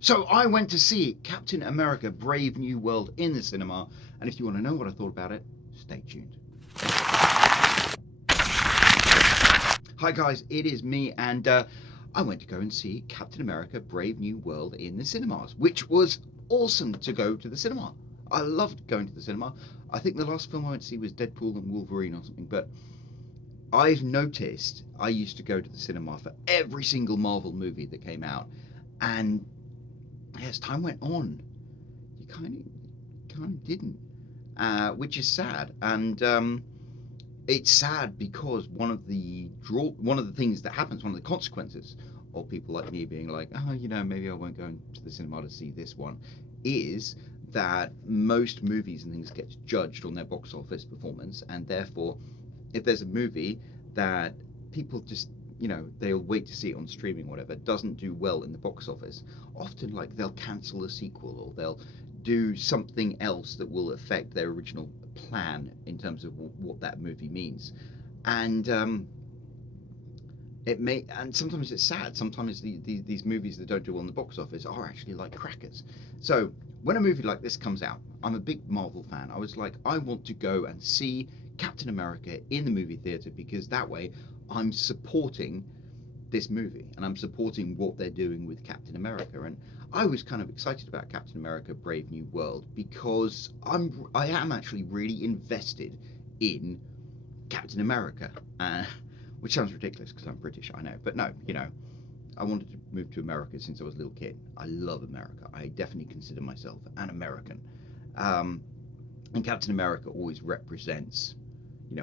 So I went to see Captain America Brave New World in the cinema, and if you want to know what I thought about it, stay tuned. Hi guys, it is me, and I went to go and see Captain America Brave New World in the cinemas, which was awesome to go to the cinema. I loved going to the cinema. I think the last film I went to see was Deadpool and Wolverine or something, but I've noticed I used to go to the cinema for every single Marvel movie that came out, and as time went on, you kind of didn't, which is sad. And it's sad because one of the things that happens, one of the consequences of people like me being like, oh, maybe I won't go to the cinema to see this one, is that most movies and things get judged on their box office performance, and therefore, if there's a movie that people just they'll wait to see it on streaming or whatever, doesn't do well in the box office, often like they'll cancel a sequel or they'll do something else that will affect their original plan in terms of what that movie means. And and sometimes it's sad. Sometimes these movies that don't do well in the box office are actually like crackers. So when a movie like this comes out, I'm a big Marvel fan. I was like, I want to go and see Captain America in the movie theater because that way I'm supporting this movie and I'm supporting what they're doing with Captain America. And I was kind of excited about Captain America Brave New World because I am actually really invested in Captain America. Which sounds ridiculous because I'm British, I know. But no, I wanted to move to America since I was a little kid. I love America. I definitely consider myself an American. Um, and Captain America always represents,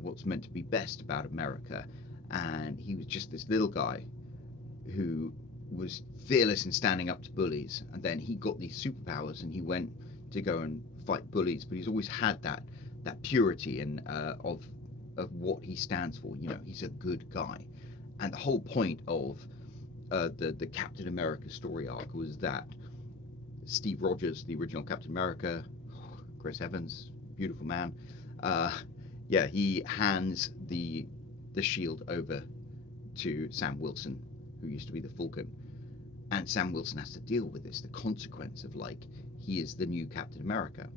what's meant to be best about America. And he was just this little guy who was fearless in standing up to bullies. And then he got these superpowers and he went to go and fight bullies. But he's always had that purity and of what he stands for. He's a good guy. And the whole point of the Captain America story arc was that Steve Rogers, the original Captain America, Chris Evans, beautiful man, uh, yeah, he hands the shield over to Sam Wilson, who used to be the Falcon, and Sam Wilson has to deal with this, the consequence of like he is the new Captain America,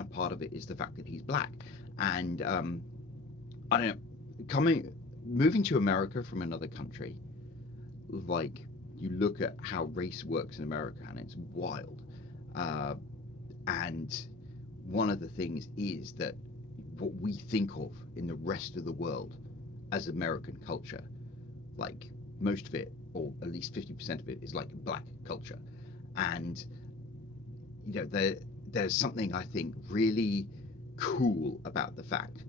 and part of it is the fact that he's black, and I don't know, moving to America from another country, like you look at how race works in America, and it's wild. Uh, and one of the things is that what we think of in the rest of the world as American culture, like most of it, or at least 50% of it, is like black culture. And there's something I think really cool about the fact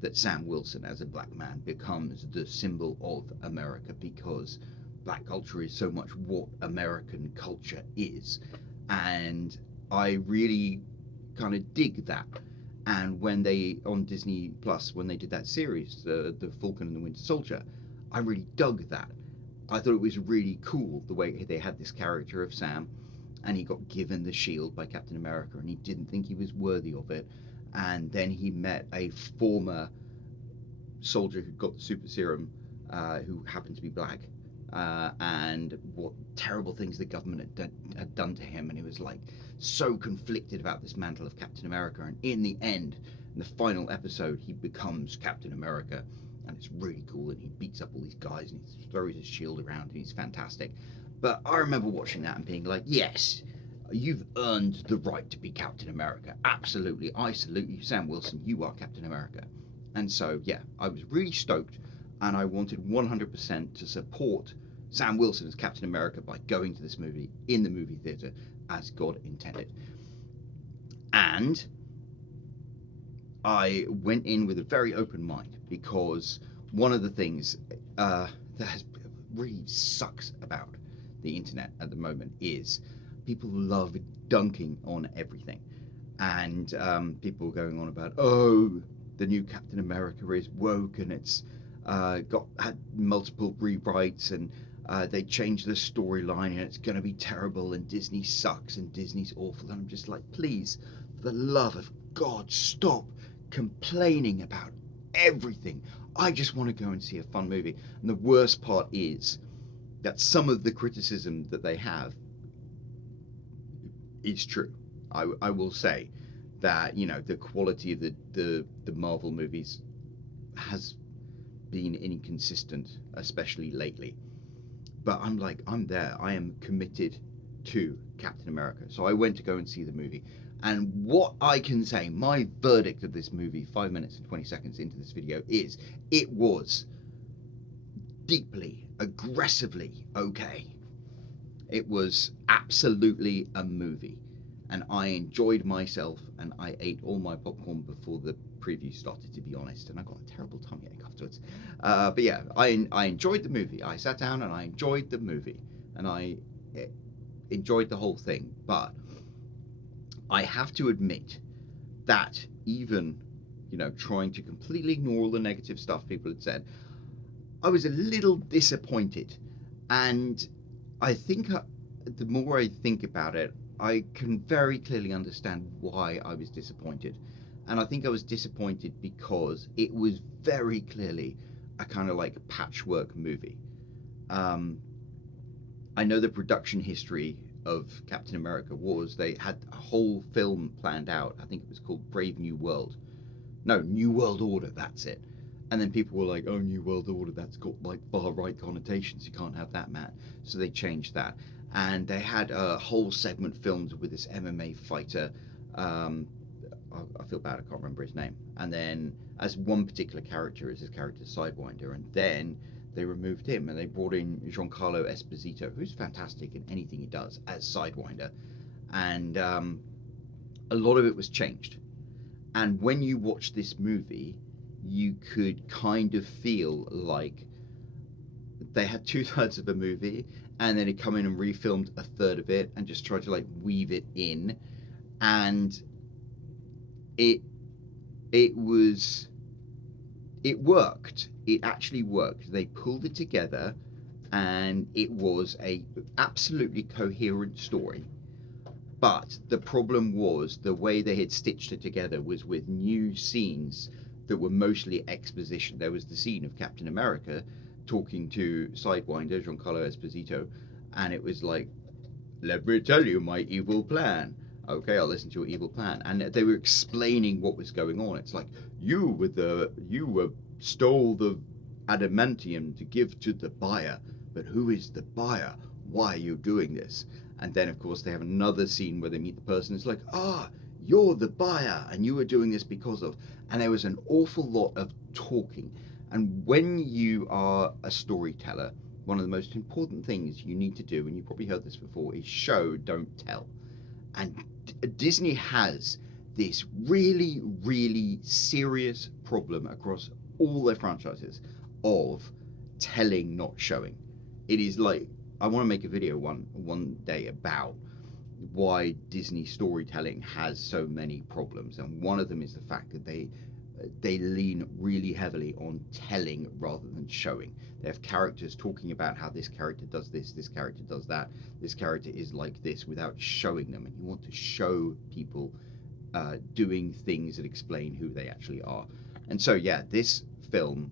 that Sam Wilson, as a black man, becomes the symbol of America because black culture is so much what American culture is. And I really kind of dig that. And when they, on Disney Plus, when they did that series, the Falcon and the Winter Soldier, I really dug that. I thought it was really cool the way they had this character of Sam, and he got given the shield by Captain America, and he didn't think he was worthy of it. And then he met a former soldier who got the super serum, who happened to be black, and what terrible things the government had done to him, and he was like so conflicted about this mantle of Captain America. And in the end, in the final episode, he becomes Captain America, and it's really cool. And he beats up all these guys, and he throws his shield around, and he's fantastic. But I remember watching that and being like, yes, you've earned the right to be Captain America. Absolutely, I salute you, Sam Wilson. You are Captain America. And so, yeah, I was really stoked, and I wanted 100% to support Sam Wilson as Captain America by going to this movie in the movie theater as God intended. And I went in with a very open mind because one of the things that really sucks about the internet at the moment is people love dunking on everything, and people going on about, oh, the new Captain America is woke and it's had multiple rewrites, and they changed the storyline and it's going to be terrible, and Disney sucks and Disney's awful. And I'm just like, please, for the love of God, stop complaining about everything. I just want to go and see a fun movie. And the worst part is that some of the criticism that they have It's true. I will say that, you know, the quality of the Marvel movies has been inconsistent, especially lately. But I'm like, I'm there. I am committed to Captain America. So I went to go and see the movie. And what I can say, my verdict of this movie, 5 minutes and 20 seconds into this video, is it was deeply, aggressively okay. It was absolutely a movie. And I enjoyed myself, and I ate all my popcorn before the preview started, to be honest, and I got a terrible tummy ache afterwards. But yeah, I enjoyed the movie. I sat down and I enjoyed the movie, and I enjoyed the whole thing. But I have to admit that even, you know, trying to completely ignore all the negative stuff people had said, I was a little disappointed. And I think the more I think about it, I can very clearly understand why I was disappointed. And I think I was disappointed because it was very clearly a kind of like patchwork movie. Um, I know the production history of Captain America was they had a whole film planned out. I think it was called Brave New World. No, New World Order, that's it. And then people were like, oh, New World Order, that's got like far right connotations. You can't have that, Matt. So they changed that. And they had a whole segment filmed with this MMA fighter. Um, I feel bad, I can't remember his name. And then, as one particular character, is his character Sidewinder. And then they removed him and they brought in Giancarlo Esposito, who's fantastic in anything he does as Sidewinder. And a lot of it was changed. And when you watch this movie, you could kind of feel like they had two-thirds of a movie and then it come in and refilmed a third of it and just tried to like weave it in. And it it was it worked. It actually worked. They pulled it together and it was a absolutely coherent story. But the problem was the way they had stitched it together was with new scenes that were mostly exposition. There was the scene of Captain America talking to Sidewinder, Giancarlo Esposito, and it was like, let me tell you my evil plan. Okay, I'll listen to your evil plan. And they were explaining what was going on. It's like, you stole the adamantium to give to the buyer, but who is the buyer? Why are you doing this? And then, of course, they have another scene where they meet the person. It's like, you're the buyer, and you were doing this because of. And there was an awful lot of talking. And when you are a storyteller, one of the most important things you need to do, and you probably heard this before, is show, don't tell. And Disney has this really, really serious problem across all their franchises of telling, not showing. It is like, I want to make a video one day about why Disney storytelling has so many problems, and one of them is the fact that they lean really heavily on telling rather than showing. They have characters talking about how this character does this character does that, this character is like this, without showing them. And you want to show people doing things that explain who they actually are. And so, yeah, this film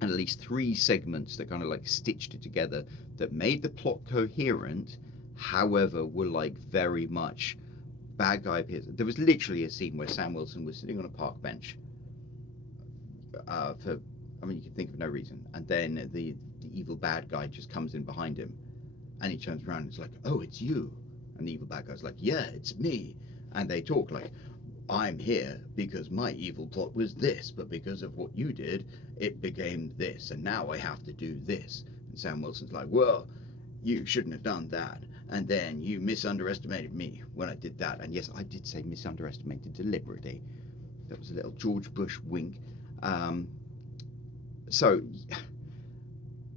had at least three segments that kind of like stitched it together that made the plot coherent, however, were like very much bad guy appears. There was literally a scene where Sam Wilson was sitting on a park bench for, I mean, you can think of no reason, and then the evil bad guy just comes in behind him, and he turns around and it's like, oh, it's you. And the evil bad guy's like, yeah, it's me. And they talk like, I'm here because my evil plot was this, but because of what you did, it became this, and now I have to do this. And Sam Wilson's like, well, you shouldn't have done that, and then you misunderestimated me when I did that. And yes, I did say misunderestimated deliberately. That was a little George Bush wink. So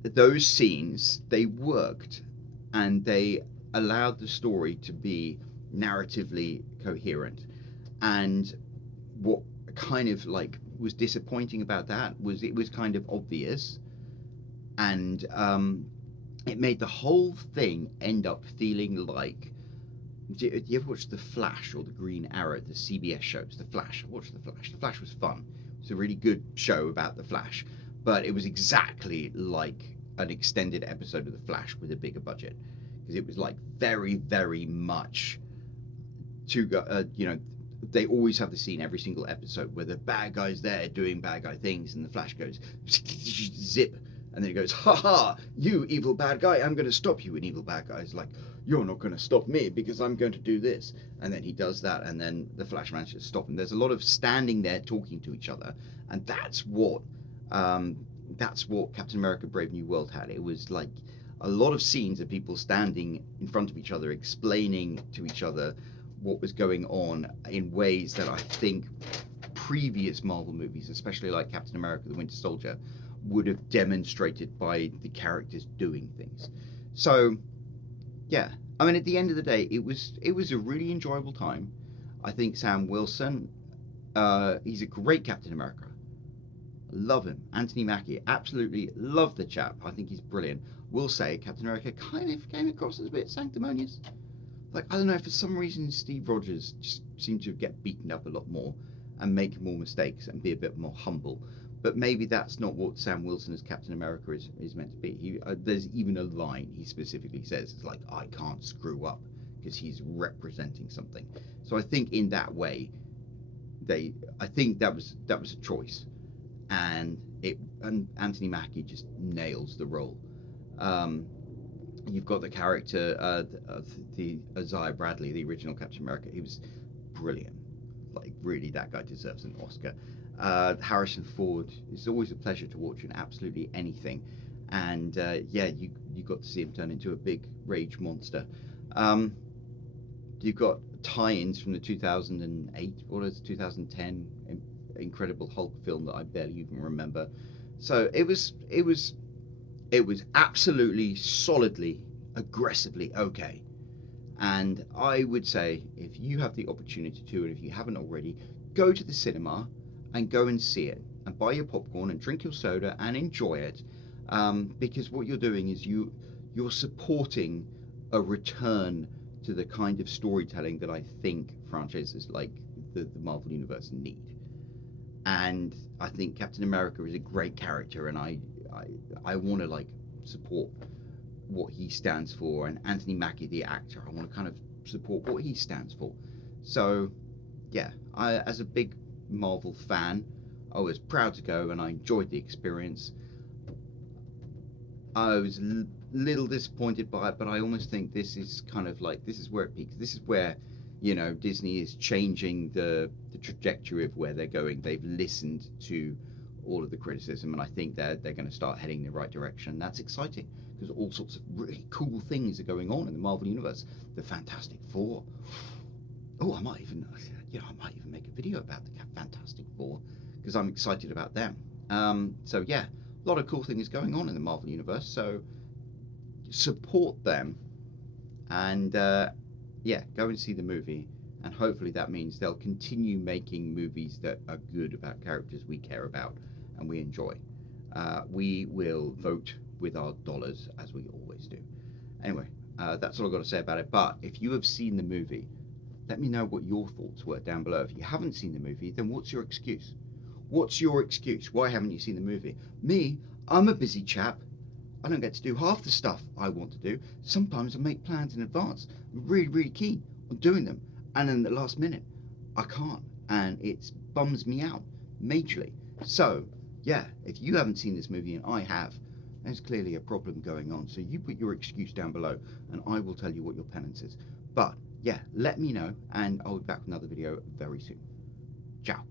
those scenes, they worked, and they allowed the story to be narratively coherent. And what kind of like was disappointing about that was it was kind of obvious, and it made the whole thing end up feeling like. Do you ever watch The Flash or The Green Arrow, the CBS shows? The Flash. I watched The Flash. The Flash was fun. It was a really good show about The Flash, but it was exactly like an extended episode of The Flash with a bigger budget, because it was like very, very much you know, they always have the scene every single episode where the bad guy's there doing bad guy things, and the Flash goes zip, and then he goes, "Ha ha! You evil bad guy! I'm going to stop you." And evil bad guy's like, "You're not going to stop me because I'm going to do this." And then he does that, and then the Flash manages to stop him. There's a lot of standing there talking to each other, and that's what Captain America: Brave New World had. It was like a lot of scenes of people standing in front of each other, explaining to each other what was going on in ways that I think previous Marvel movies, especially like Captain America: The Winter Soldier, would have demonstrated by the characters doing things. So, yeah, I mean, at the end of the day, it was a really enjoyable time. I think Sam Wilson, he's a great Captain America. Love him. Anthony Mackie, absolutely love the chap. I think he's brilliant. Will say Captain America kind of came across as a bit sanctimonious. Like, I don't know, for some reason Steve Rogers just seemed to get beaten up a lot more and make more mistakes and be a bit more humble. But maybe that's not what Sam Wilson as Captain America is meant to be. There's even a line he specifically says, it's like, "I can't screw up," because he's representing something. So I think in that way, I think that was a choice, and Anthony Mackie just nails the role. Um, you've got the character the Isaiah Bradley, the original Captain America. He was brilliant. Like, really, that guy deserves an Oscar. Harrison Ford, it's always a pleasure to watch in absolutely anything, and yeah, you got to see him turn into a big rage monster. Um, you've got tie-ins from the 2008 or 2010 Incredible Hulk film that I barely even remember. So it was absolutely, solidly, aggressively okay. And I would say, if you have the opportunity to, and if you haven't already, go to the cinema and go and see it, and buy your popcorn and drink your soda and enjoy it, because what you're doing is you're supporting a return to the kind of storytelling that I think franchises like the Marvel Universe need. And I think Captain America is a great character, and I, I want to like support what he stands for, and Anthony Mackie, the actor, I want to kind of support what he stands for. So, yeah, as a big Marvel fan, I was proud to go, and I enjoyed the experience. I was a little disappointed by it, but I almost think this is kind of like, this is where it peaks. This is where, Disney is changing the trajectory of where they're going. They've listened to all of the criticism, and I think they're going to start heading in the right direction. That's exciting because all sorts of really cool things are going on in the Marvel universe. The Fantastic Four. Oh, I might even make a video about the Fantastic Four because I'm excited about them. So yeah, a lot of cool things going on in the Marvel universe. So support them, and yeah, go and see the movie. And hopefully that means they'll continue making movies that are good about characters we care about and we enjoy. We will vote with our dollars as we always do. Anyway, that's all I've got to say about it. But if you have seen the movie, let me know what your thoughts were down below. If you haven't seen the movie, then what's your excuse? What's your excuse? Why haven't you seen the movie? Me, I'm a busy chap. I don't get to do half the stuff I want to do. Sometimes I make plans in advance. I'm really, really keen on doing them. And then at the last minute, I can't. And it bums me out majorly. So, yeah, if you haven't seen this movie and I have, there's clearly a problem going on. So you put your excuse down below and I will tell you what your penance is. But, yeah, let me know and I'll be back with another video very soon. Ciao.